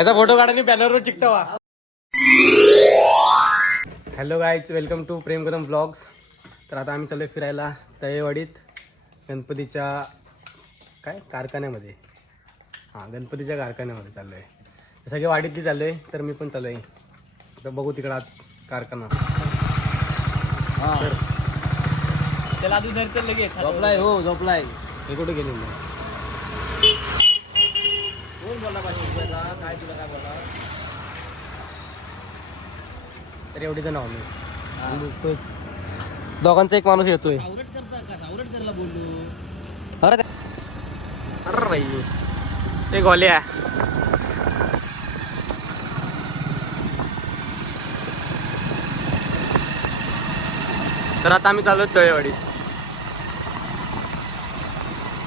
ह्याचा फोटो काढा बॅनरवर चिकटावा. Hello guys welcome to Prem Kadam blogs तर आता आम्ही चालू फिरायला तळेवाडीत गणपतीच्या काय? कारखान्यामध्ये. हां गणपतीच्या कारखान्यामध्ये चाललो आहे सगळे वाडीतली चाललो आहे तर मी पण चालू आहे तर बघू तिकडं आज कारखाना. तर त्याला तू धरते लगेच. झोपलाय हो झोपलाय. हे कुठे गेले नाही कोण बोलला पाहिजे रुपयाचा काय तुला काय बोला तर एवढी तर नाव दोघांचा एक माणूस येतोय. आवरट करता का? आवरट करायला बोललो अरे अरे बाई ते गोल्या. तर आता आम्ही चालू तळेवाडी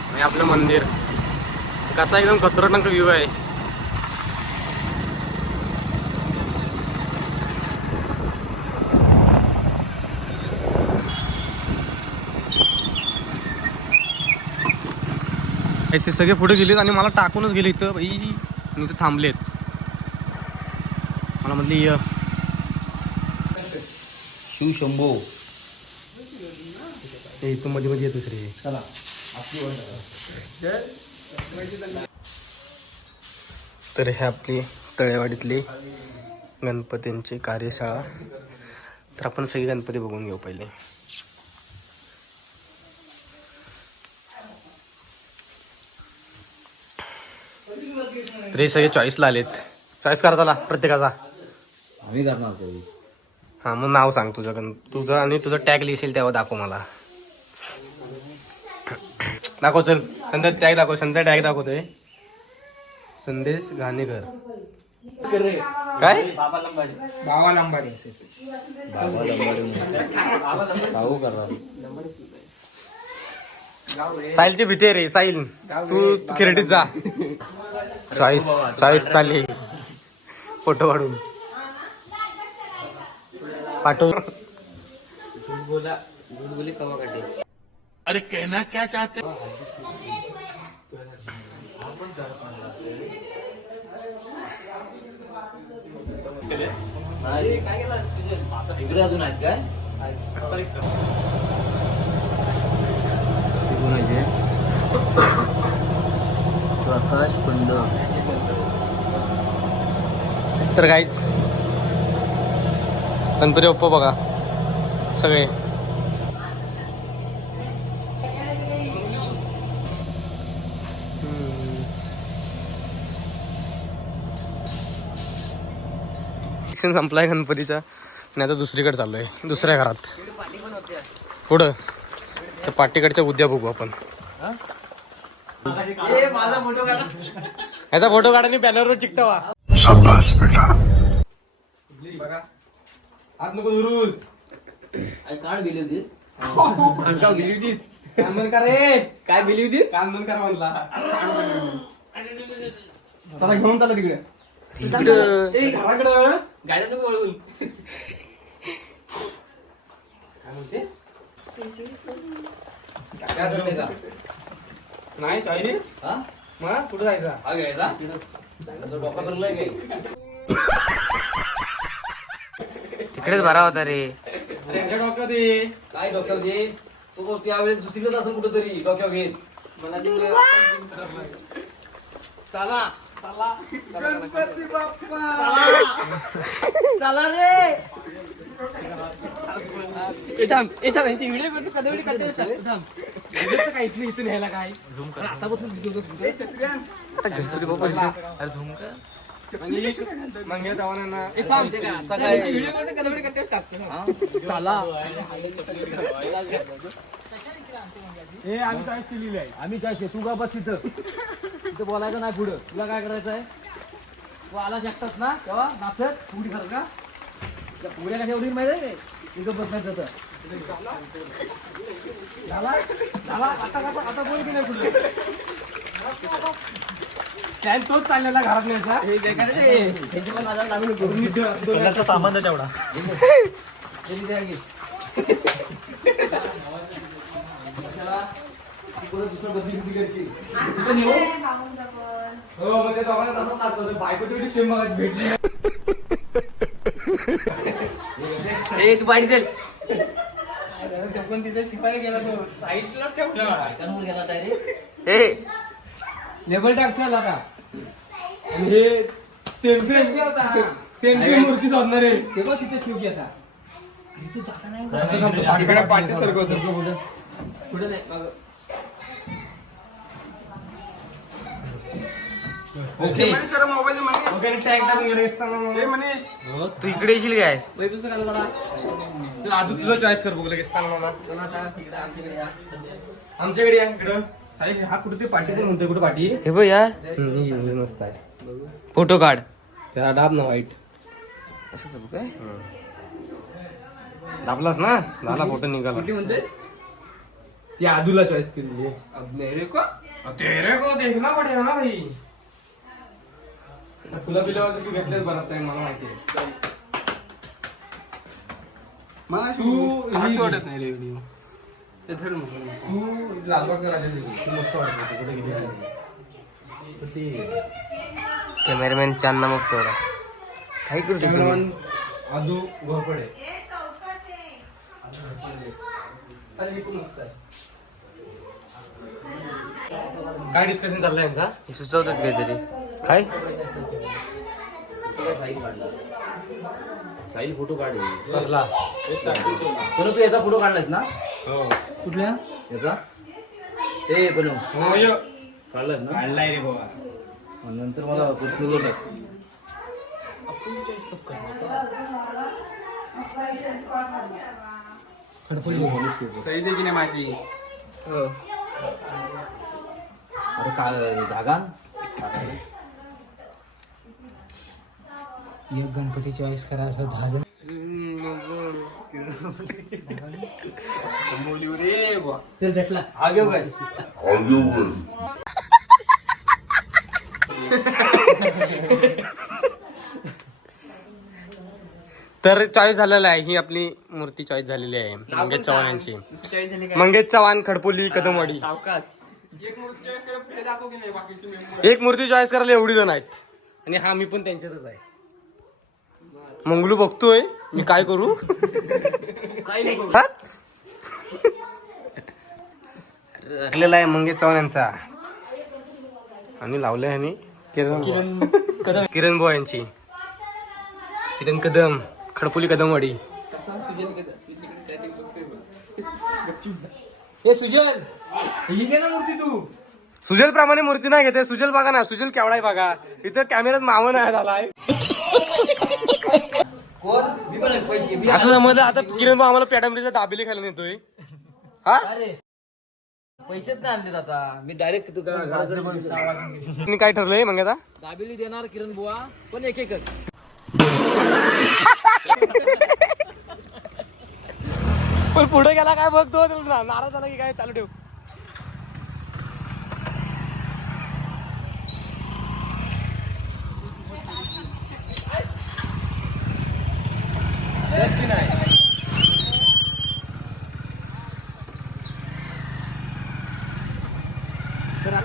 आणि आपलं मंदिर. कसा एकदम खतरनाक व्ह्यू आहे. असे सगळे पुढे गेलेत आणि मला टाकूनच गेले इथं बाई. आणि इथं थांबलेत. मला म्हणली "ये." शिव शंभो. इथं मध्ये मध्ये येतोस रे. चला. तर हे आपली तळेवाडीतली गणपतींची कार्यशाळा. तर आपण सगळे गणपती बघून घेऊ पहिले. तर हे सगळे चॉईसला आलेत. चॉईस करा चला प्रत्येकाचा. आम्ही करणार हा मग नाव सांग तुझं तुझं आणि तुझं टॅग लिहिशील तेव्हा दाखव मला. दाखव चल. संध्या टॅग दाखव संध्या टॅग दाखवतोय संदेश घाणेकर. काय? बाबा लंबाडी. साहिलची भीती आहे रे साहिल. तू तू खिरटीत जा. चॉईस चॉईस चालली. फोटो काढून. पाठव. बोला बोली कवा काटे अरे कहना क्या चाहते? इकडे अजून आहेत काय प्रकाश पंड तर काहीच गणपती बाप्पा बघा सगळे. शिक्षण संपलाय गणपतीचा. आणि आता दुसरीकडे चाललोय. दुसऱ्या घरात. पुढं तर पाटीकडच्या उद्या बघू आपण. माझा फोटो काढा ह्याचा फोटो काढा आणि बॅनरवर चिकटावा बघा. आत नको दुरुस. I can't believe this. अंकाव गेली होतीस. कांदन का रे. काय गेली होतीस कांदन करा म्हणला. चला घेऊन चला तिकडे. ए, घराकडं. गाड्या नको वळवून. काय म्हणतेस काय करणे का नाही चायनीज हा? मग कुठं जायचा? हा घ्यायचा त्याला तो डोका भरलाय काही? तिकडेच भरा होता रे. अरे ह्याच्या डोक्यात ये. काय डोक्यावर घे तो बघ त्यावेळेस दुसरीकडे असेल कुठेतरी डोक्यावर घेत. मला तिकडे गणपती व्हिडिओ करतो कधी इथं काय इथून न्यायला काय? आता बसून गणपती बाप्पा दिसत. अरे झुम का? आणि मंग्या चव्हाणांना आता काय? हा? चला. हे आम्ही चॉईस केलेली आहे? आम्ही काय तू का बस तिथं तिथं बोलायचं नाही पुढं. तुला काय करायचं आहे? तू आला शकतात ना तेव्हा नाचत पुढी खरं का त्या पुढ्या कशा एवढी माहिती आहे काय? इथं बसण्याचं तर झाला? झाला? आता आता आता बोल की नाही पुढे. प्लॅन तोच चाललेला घरात न्यायचा त्यांच्या पण नको. सामान तेवढा. त्यांनी द्या? ती परत दुसरं बदली बिदली करशील. हो मग ते दोघांना तसंच लागतं ते बायको तेवढी सेम बघा भेटली तिथे ठिकाणी गेला तो. साईडला ठेवला. बायकांवर गेला डायरेक्ट ए लेबल टाकतो आता. हे सेम सेम सेम सेम मूर्ती शोधणार. आहे ते बघ तिथे शिव आता. तिकडे पाठी सरकव सरकव पुढं पुढे नाही मागं. ओके ओके टॅग टाकून गेले तू इकडे येशील काय. आधी तुझा चॉईस कर बघ लगेच सांग मला. आमच्याकडे या. आमच्याकडे या इकडं. साई हा कुठे ते पाठी पण म्हणतोय कुठे पाठी हे बघ या. मस्त आहे. फोटो काढ. त्याला डाब ना वाईट. काय? दाबलास ना? झाला फोटो निघाला. कुठली म्हणतोयस ती आदूला चॉईस केली अब मेरे को तेरे को देखना पडेगा ना भाई. तुला बिलावर तू घेतलेच बराच टाइम मला माहिती आहे. तू ही वाटत नाही रे व्हिडिओ ते थर्ड तू लालबागचा राजा तू मस्त वाटत कुठे गेली नाही. तर ते कॅमेरामॅन चांद मग चोरा काय करू शकतो कॅमेरामन आदू घोरपडे. आहे. काय डिस्कशन चाललंय यांचा? हे सुचवतात काहीतरी. काय? साहिल फोटो काढ कसला? पण तू याचा फोटो काढलायस ना? हो. कुठल्या? याचा? ए पण हो य. काढलायस ना? काढलाय रे बाबा. नंतर मला कुठलं सही दे की नाही माझी? अरे काय धागा? एक गणपती चॉईस करायचं दहा जण चल भेटला. तर चॉईस झालेला आहे. ही आपली मूर्ती चॉईस झालेली आहे. मंगेश चव्हाण यांची मंगेश चव्हाण खडपोली कदमवाडी. एक मूर्ती चॉईस करायला एवढी जण आहेत. आणि हा मी पण त्यांच्यातच आहे. मंगलू बघतोय. मी काय करू? हा? लागलेला आहे मंगेश चव्हाण यांचा. आणि लावलंय आणि किरण कदम. किरण बुवा यांची. किरण कदम खडपोली कदमवाडी. ए सुजल ही घे ना मूर्ती तू. सुजल प्रमाणे मूर्ती नाही घेते सुजल बघा ना सुजल केवढा आहे बघा. इथं कॅमेऱ्यात माव नाही झालाय कोण? मी पण एक पैसे घे. मी असं समजलं आता किरण भाऊ आम्हाला पॅटामरीचा दाबेली खायला नेतोय. हा? अरे पैसेच नाही आणलेत आता. मी डायरेक्ट तू मी काय ठरलंय मग आता दाबेली देणार किरण बुवा पण एक एकच. पण पुढे गेला काय बघतो? नाराज झाला की काय? चालू ठेव.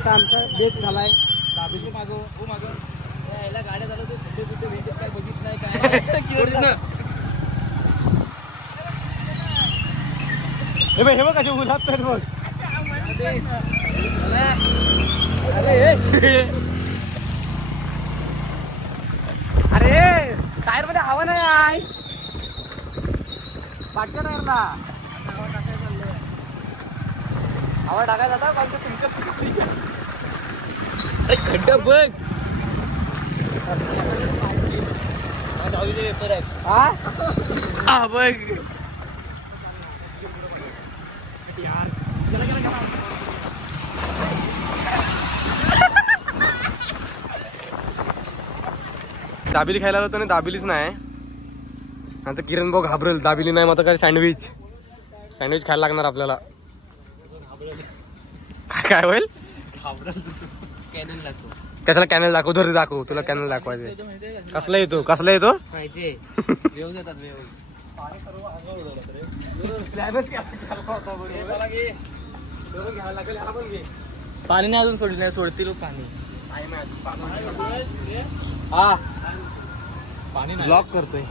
आता आमचा झालाय. दाबेली मागो हो मागो. यायला गाड्या झालं तू कुठे कुठे भेटत काय बघित नाही काय हे बघ हे बघ कसे उलात तर बघ. अरे टायरमध्ये हवा नाही आहे. पाटच्या टायरला. हवा टाकायला जाता कोणतं तुमच्या खड्डा बघ. पेपर हा बघ. दाबिली खायला होतं ना दाबिलीच नाही. आता किरण भाऊ घाबरेल दाबिली नाही मग काय सँडविच सँडविच खायला लागणार आपल्याला. काय काय होईल? कॅनल कशाला कॅनल दाखव? धर दाखव. तुला कॅनल दाखवायचे कसला येतो? कसला येतो? माहितीये वेव देतात वेव पाणी नाही अजून सोडली नाही सोडतील पाणी. हा. ब्लॉक करतोय.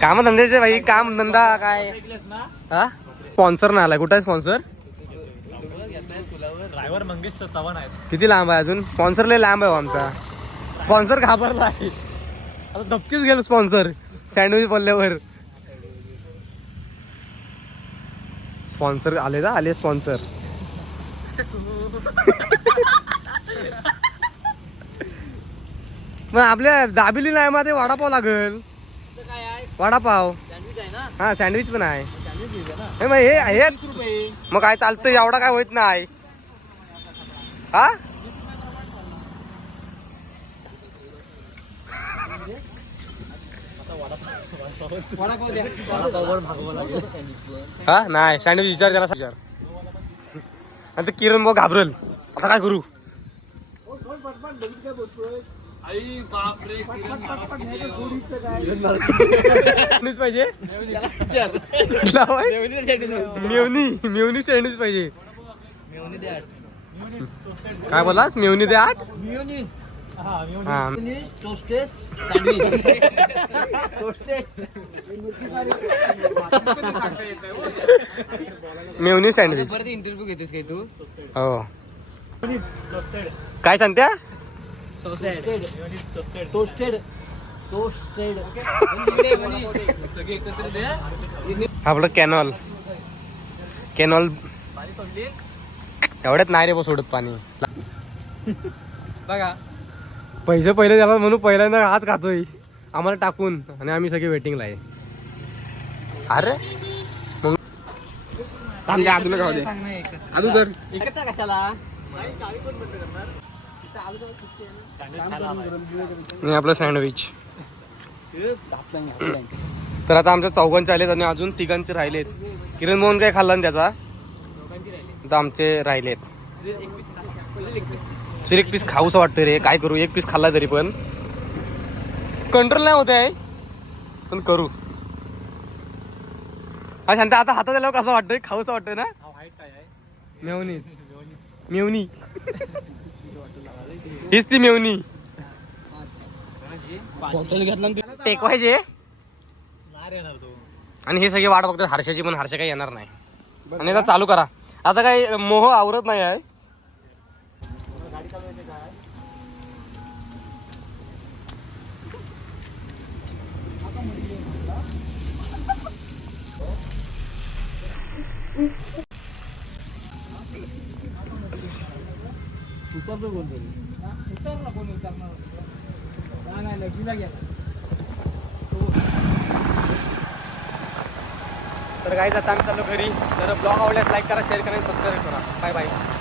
काम धंद्याचे भाई काम धंदा काय हा? स्पॉन्सर नाही आलाय. कुठं आहे स्पॉन्सर ड्रायव्हर मंगेश चव्हाण आहेत. किती लांब आहे अजून? स्पॉन्सर लय लांब आहे हो आमचा. स्पॉन्सर घाबरला आहे. आता धपकीच गेलो स्पॉन्सर सँडविच बोलल्यावर. स्पॉन्सर आले ना? आले स्पॉन्सर मग आपल्या दाबिली नाही मध्ये वडापाव लागल. काय आहे? वडापाव. सँडविच आहे ना? हा सँडविच पण आहे. हे मग हे हे वीस रुपये. मग काय चालतं एवढा काय होत नाही. हा? हा? नाही सँडविच विचार त्याला विचार. आणि ते किरण भाऊ घाबरल. आता काय करू? सँडविच पाहिजे? मेवणी मेवणी सँडविच पाहिजे. काय बोलास मेवणी दे आठ? हा टोस्टेड सँडविच. परत इंटरव्ह्यू घेतोस काय तू? हो. काय सांगत्या? टोस्टेड. टोस्टेड. टोस्टेड. आपलं कॅनॉल. कॅनॉल एवढ्यात नाही रे बा सोडत पाणी. बघा. पैसे पहिले द्याला म्हणून पहिल्यांदा हाच खातोय. आम्हाला टाकून आणि आम्ही सगळे वेटिंगला आहे. अरे. मग थांब द्या, अजून खाऊ दे. अजून तर एकटा कशाला? आणि आपलं सँडविच तर आता आमच्या चौघांचे आलेत आणि अजून तिघांचे राहिलेत. किरण मोहन काय खाल्ला ना त्याचा? तर आमचे राहिलेत. सर एक पीस खाऊसं वाटतं रे. काय करू? एक पीस खाल्ला तरी पण. कंट्रोल नाही होत आहे पण करू. हा शांत आता हातात आल्यावर कसं वाटतंय? खाऊसं वाटतंय ना? मेवणी मेवणी. हीच ती मेवणी. टेकवायचे आणि हे सगळे वाट बघतात हर्षाची पण हर्षा काही येणार नाही. आणि आता चालू करा. आता काही मोह आवरत नाही आहे. उतरतो कोणतरी. उतरला कोण उतरणार? नाही नाही लगीला तर काही आता आम्ही चाललो घरी. तर ब्लॉग आवडल्यास लाईक करा शेअर करा सबस्क्राईब करा. Bye bye